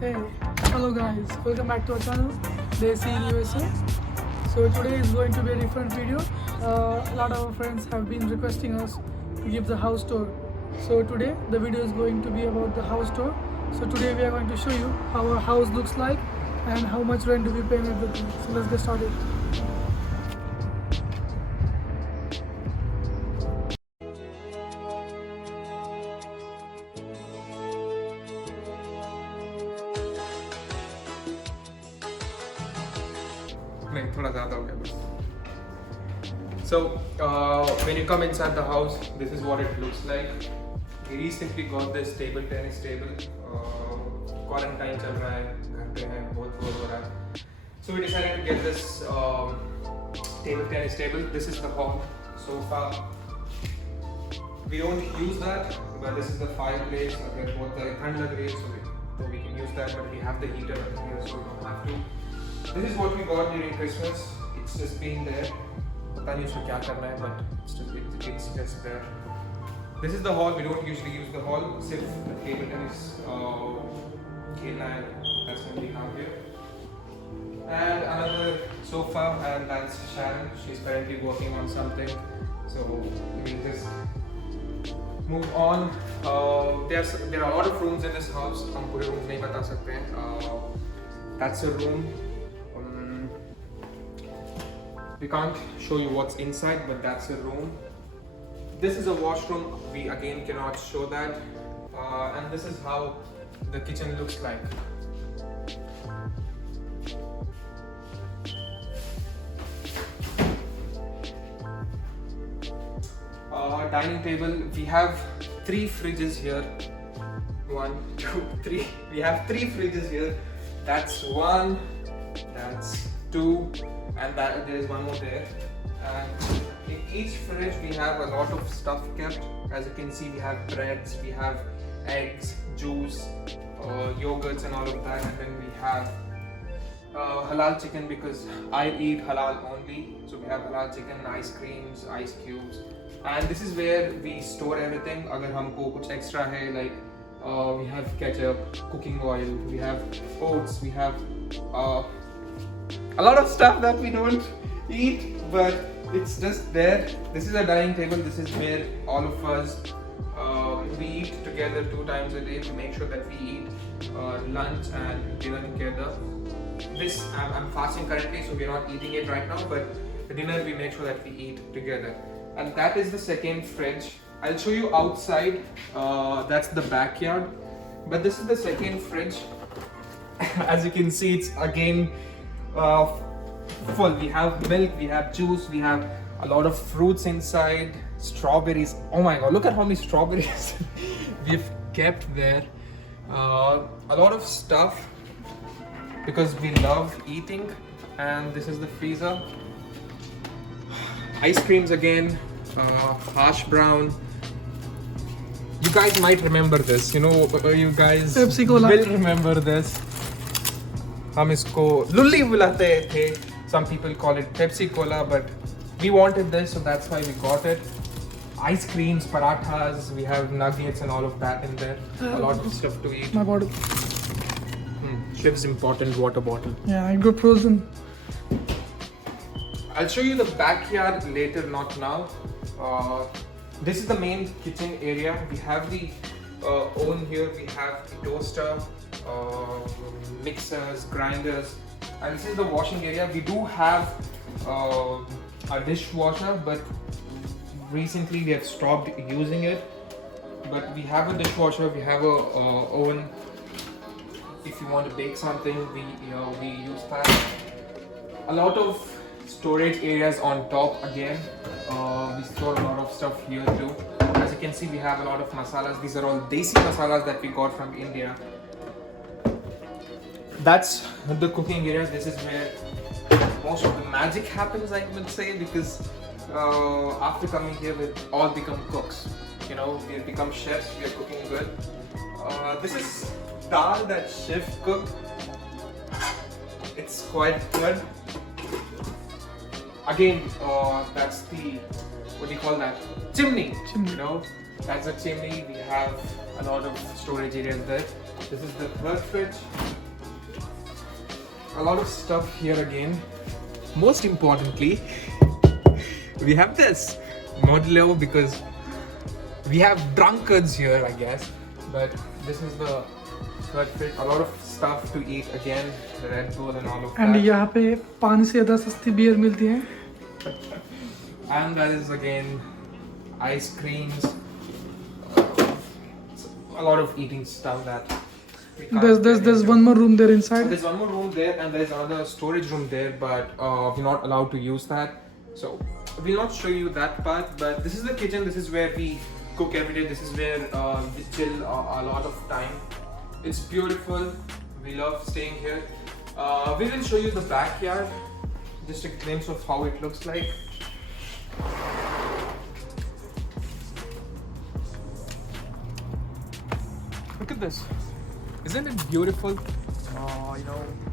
Hey, hello guys, welcome back to our channel, Desi in USA. So today is going to be a different video. A lot of our friends have been requesting us to give the house tour. So today the video is going to be about the house tour. So today we are going to show you how our house looks like and how much rent do we pay and everything. So let's get started. नहीं थोड़ा ज़्यादा हो गया बस. So when you come inside the house, this is what it looks like. We recently got this table tennis table. Quarantine चल रहा है, घर पे हैं, बहुत बोर हो रहा है. So we decided to get this table tennis table. This is the hall sofa. We don't use that, but this is the fireplace. अगर बहुत ज़्यादा ठंड लग रही है so we can use that, but we have the heater here, so we don't have to. This is what we got during Christmas. It's just been there. पता नहीं उसको क्या करना है, but it's just there. This is the hall. We don't usually use the hall. सिर्फ table tennis खेलना है. That's when we come here. And another sofa, and that's Sharon. She's currently working on something. So we'll just move on. There are a lot of rooms in this house. हम पूरे rooms नहीं बता सकते हैं. That's a room. We can't show you what's inside, but that's a room. This is a washroom. We again cannot show that. And this is how the kitchen looks like. Dining table. We have 3 fridges here. 1, 2, 3. We have 3 fridges here. That's 1. That's 2. And there is one more there. And in each fridge we have a lot of stuff kept. As you can see, we have breads, we have eggs, juice, yogurts and all of that. And then we have halal chicken because I eat halal only. So we have halal chicken, ice creams, ice cubes. And this is where we store everything. अगर हमको कुछ extra है, like we have ketchup, cooking oil, we have oats, we have a lot of stuff that we don't eat, but it's just there. This is a dining table. This is where all of us we eat together 2 times a day to make sure that we eat lunch and dinner together. This I'm fasting currently, so we're not eating it right now, but the dinner we make sure that we eat together. And that is the second fridge. I'll show you outside. That's the backyard, but this is the second fridge. As you can see, it's again full. We have milk, we have juice, we have a lot of fruits inside, strawberries. Oh my god, look at how many strawberries we've kept there. A lot of stuff because we love eating. And this is the freezer. Ice creams again, hash brown. You guys might remember this, you know, you guys Pepsi Cola. will remember this. हम इसको लुल्ली बुलाते थे. Some people call it Pepsi Cola, but we wanted this, so that's why we got it. Ice creams, parathas, we have nuggets and all of that in there. A lot of stuff to eat. My bottle. Shiv's important water bottle. Yeah, I got frozen. I'll show you the backyard later, not now. This is the main kitchen area. We have the oven here. We have the toaster, mixers, grinders, and this is the washing area. We do have a dishwasher, but recently we have stopped using it. But we have a dishwasher. We have a oven. If you want to bake something, we use that. A lot of storage areas on top again. We store a lot of stuff here too. As you can see, we have a lot of masalas. These are all desi masalas that we got from India. That's the cooking area. This is where most of the magic happens, I would say, because after coming here, we all become cooks. You know, we become chefs. We are cooking good. This is dal that chef cooked. It's quite good. Again, that's the, what do you call that? Chimney. You know, That's a chimney. We have a lot of storage areas there. This is the third fridge. A lot of stuff here again. Most importantly, we have this modular because we have drunkards here, I guess. But this is the third fridge. A lot of stuff to eat again. The Red Bull and all of and that. यहाँ पे पानी से ज़्यादा सस्ती beer मिलती है. And that is again ice creams. A lot of eating stuff that. we can't There's get into. one more room there So inside. there's one more room there and there's another storage room there, but we're not allowed to use that. So we'll not show you that part. But this is the kitchen. This is where we cook every day. This is where we chill a lot of time. It's beautiful. We love staying here. We will show you the backyard. Just a glimpse of how it looks like. Look at this. Isn't it beautiful?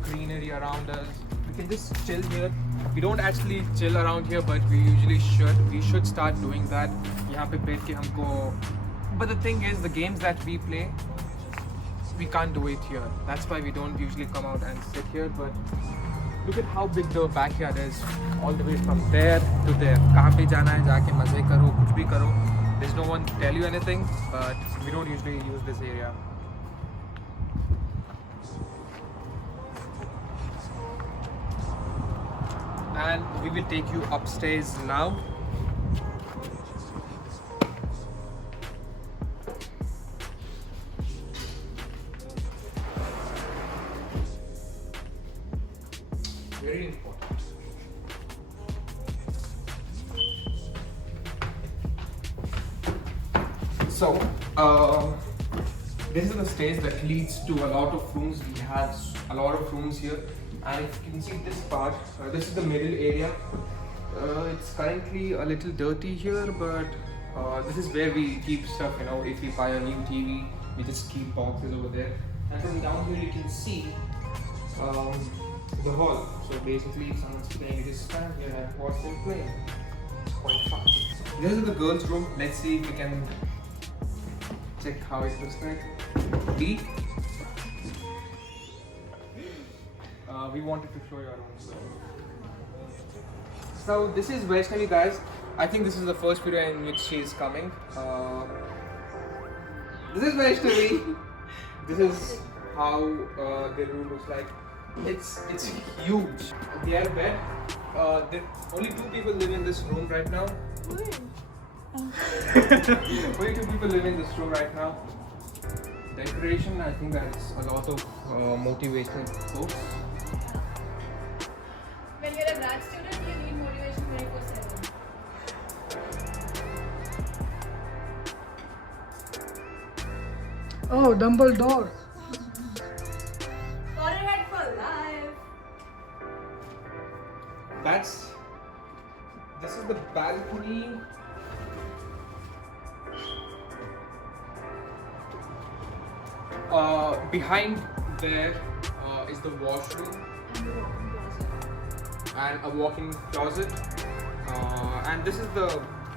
Greenery around us. We can just chill here. We don't actually chill around here, but we usually should. We should start doing that. यहाँ पे बैठ के हमको. But the thing is, the games that we play, we can't do it here. That's why we don't usually come out and sit here. But look at how big the backyard is. All the way from there to there. कहाँ पे जाना है जाके मजे करो, कुछ भी करो. There's no one to tell you anything, but we don't usually use this area. And we will take you upstairs now. Very important. So, this is the stairs that leads to a lot of rooms. We have a lot of rooms here, and if you can see this part, this is the middle area. It's currently a little dirty here, but this is where we keep stuff. If we buy a new TV, we just keep boxes over there. And from down here, you can see the hall. So basically, if someone's playing this fan here, and watch them playing. It's quite fun. This is the girls' room. Let's see if we can check how it looks like. B. We wanted to show you around. So this is Vaishnavi, guys. I think this is the first video in which she is coming. This is Vaishnavi. This is how the room looks like. It's huge. Their bed. Only 2 people live in this room right now. Only 2 people live in this room right now. Decoration, I think that's a lot of motivational quotes. When you're a grad student, you need motivation 24/7. Oh, Dumbledore. Forehead for life. This is the balcony. Behind there is the washroom and a walk-in closet. And this is the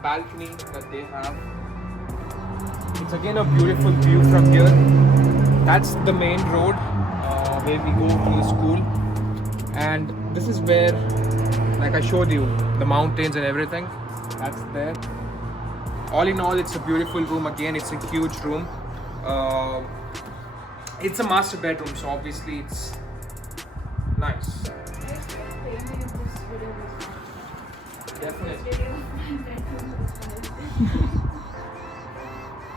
balcony that they have. It's again a beautiful view from here. That's the main road where we go to the school. And this is where, like I showed you, the mountains and everything. That's there. All in all, it's a beautiful room. Again, it's a huge room. It's a master bedroom, so obviously it's nice. Definitely.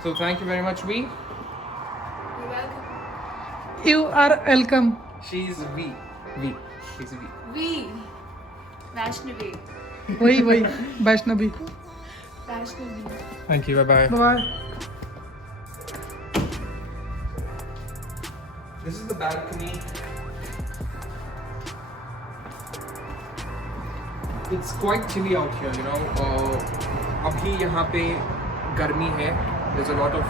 So thank you very much, V. You're welcome. You are welcome. She's V. V. She's V. We. Vaishnavi. वही Vaishnavi. Vaishnavi. Thank you. Bye bye. Bye. This is the balcony. It's quite chilly out here, अभी यहाँ पे गर्मी है. There's a lot of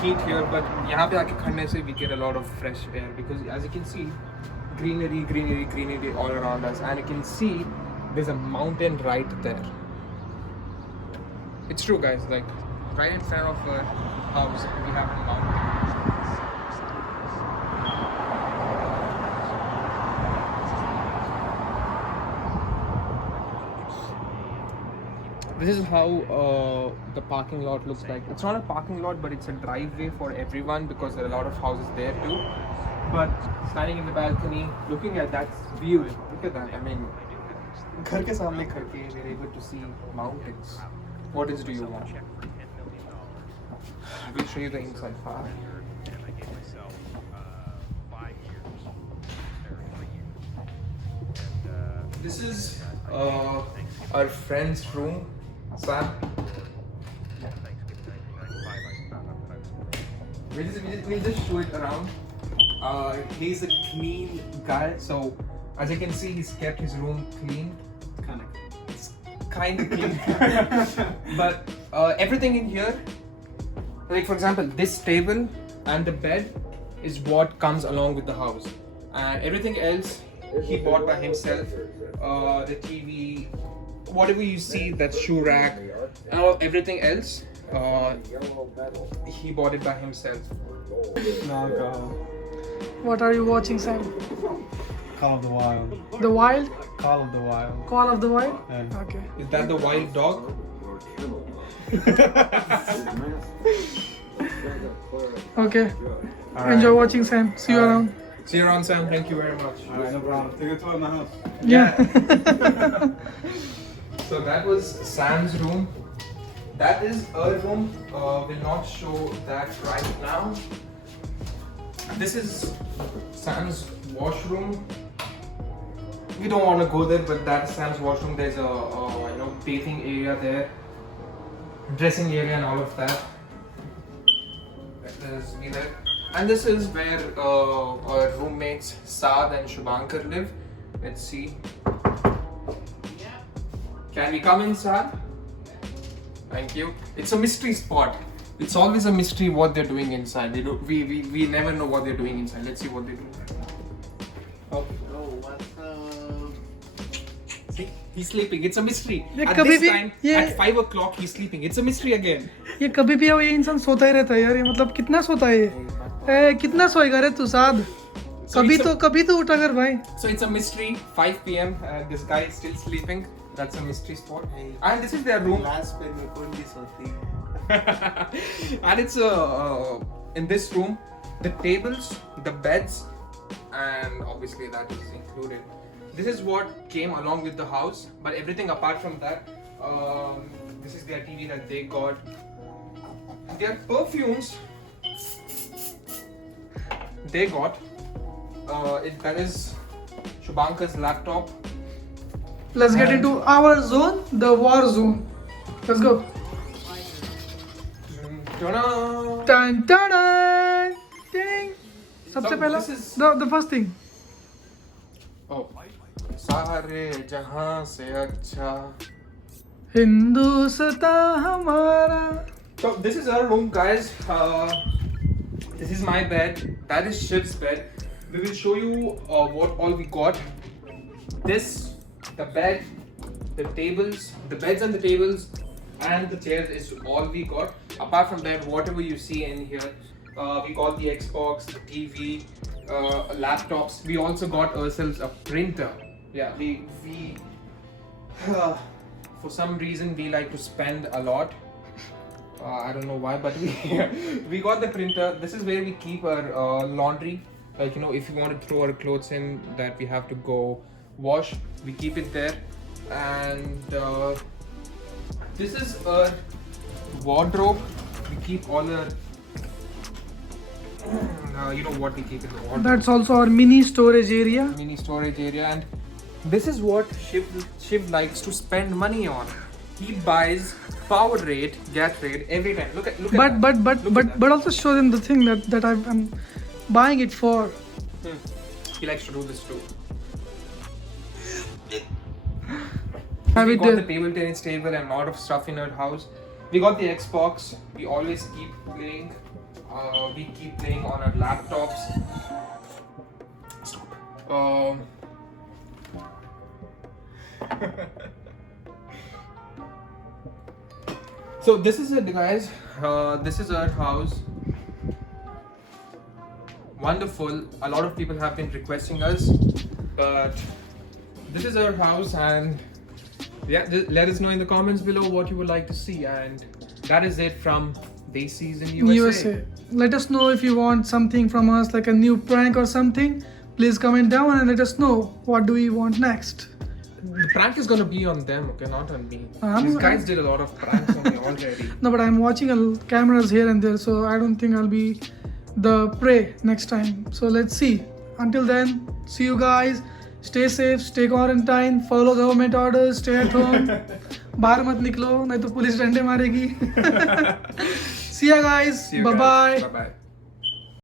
heat here, but यहाँ पे आके खड़ने से we get a lot of fresh air because as you can see, greenery all around us, and you can see there's a mountain right there. It's true, guys. Like right in front of our house, we have a mountain. This is how the parking lot looks like. It's not a parking lot, but it's a driveway for everyone because there are a lot of houses there too. But standing in the balcony, looking at that view, look at that. I mean, घर के सामने घर के, we're able to see mountains. What else do you want? We'll show you the inside part. This is our friend's room, Sam. We'll just show it around. He's a clean guy, so as you can see, he's kept his room clean. Kind of clean. But everything in here, like for example, this table and the bed is what comes along with the house, and everything else he bought by himself. The TV, whatever you see, that shoe rack, and everything else, he bought it by himself. What are you watching, Sam? Call of the Wild. The Wild? Call of the Wild. Call of the Wild? Yeah. Okay. Is that the wild dog? Okay. All Enjoy right. watching, Sam. See you around. See you around, Sam. Thank you very much. Alright, no problem. Take a tour of my house. Yeah. So that was Sam's room. That is our room. We'll not show that right now. This is Sam's washroom. We don't want to go there, but that's Sam's washroom. There's a bathing area there, dressing area, and all of that. There's me there. And this is where our roommates Saad and Shubhankar live. Let's see. Can we come in, Saad? Thank you. It's a mystery spot. It's always a mystery what they're doing inside. We never know what they're doing inside. Let's see what they do. Okay. See, he's sleeping. It's a mystery. ये At कभी this भी- time, ये- at 5 o'clock, he's sleeping. It's a mystery again. ये कभी भी ये इंसान सोता ही रहता है यार, ये मतलब कितना सोता है ये? कितना सोएगा रे तू साद? So it's a- कभी तो उठा कर भाई. So it's a mystery. 5 p.m. This guy is still sleeping. That's a mystery spot. And this is their room. Last पे मेरे को भी सोती. And it's in this room, the tables, the beds, and obviously that is included. This is what came along with the house, but everything apart from that, this is their TV that they got. Their perfumes they got. That is Shubhankar's laptop. Let's get into our zone, the war zone. Let's go. Ta-da! Dun, dun, dun, ding. सबसे So पहला this is- the first thing. Oh. सारे जहां से अच्छा. हिंदुस्तान हमारा. So this is our room, guys. This is my bed. That is Shiv's bed. We will show you what all we got. This, the bed, the tables, the beds and the tables, and the chairs is all we got. Apart from that, whatever you see in here, we got the Xbox, the TV, laptops. We also got ourselves a printer. Yeah, we for some reason we like to spend a lot. I don't know why, but we got the printer. This is where we keep our laundry. Like, you know, if you want to throw our clothes in that we have to go wash, we keep it there. And this is our wardrobe. We keep all our you know what we keep in the wardrobe. That's also our mini storage area. Mini storage area. And this is what Shiv likes to spend money on. He buys Powerade, Gatorade every time. Look at But that. but Look at that. but also show them the thing that I'm buying it for. He likes to do this too. Have We it got the there. table tennis table and a lot of stuff in our house. We got the Xbox. We always keep playing. We keep playing on our laptops. Stop. So this is it, guys. This is our house. Wonderful. A lot of people have been requesting us, but this is our house, and yeah, let us know in the comments below what you would like to see. And that is it from Desi's in USA. Let us know if you want something from us, like a new prank or something. Please comment down and let us know what do we want next. The prank is gonna be on them, okay, not on me. I'm- These guys did a lot of pranks on me already. No, but I'm watching cameras here and there, so I don't think I'll be the prey next time. So let's see. Until then, see you guys. Stay safe, stay quarantine, follow government orders, stay at home. बाहर मत निकलो नहीं तो police डंडे मारेगी. See ya guys. See you Bye guys. bye. Bye bye.